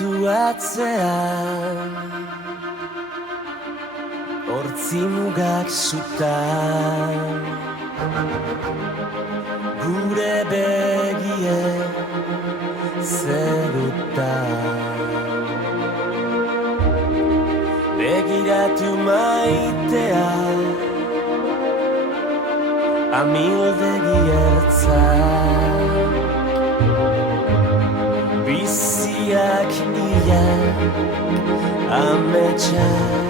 Begiratu atzean hortzi mugak zutan gure begie zerutan begiratu maitea amildegi ertzak biziak nilak ametsak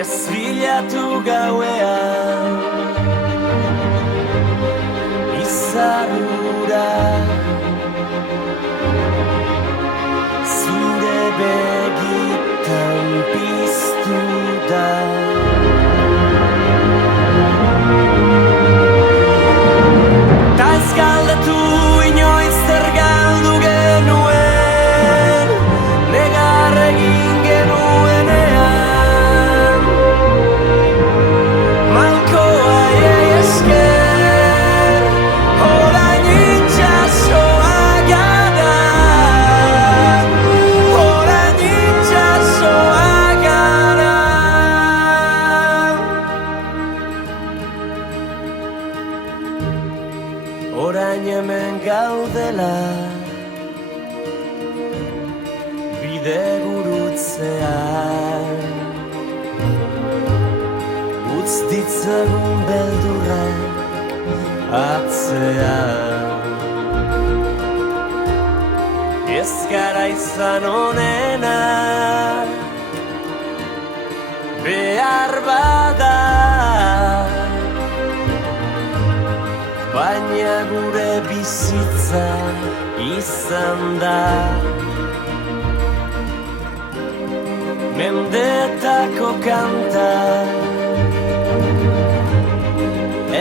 ez bilatu gauean izarura zure begitan piztu da ta ez galdetu inoiz zer galdu genuen negar egin genuenean malkoa esker orain itxasoa gara orain itxasoa gara orain hemen gaudela bide gurutzean utz ditzagun beldurrak atzean ez gara izan onena behar bada baina gure bizitza izan da mendetako kanta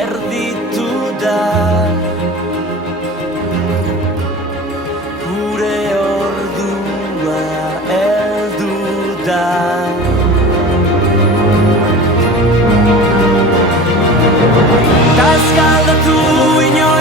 erditu da gure ordua heldu da ta ez galdetu inoiz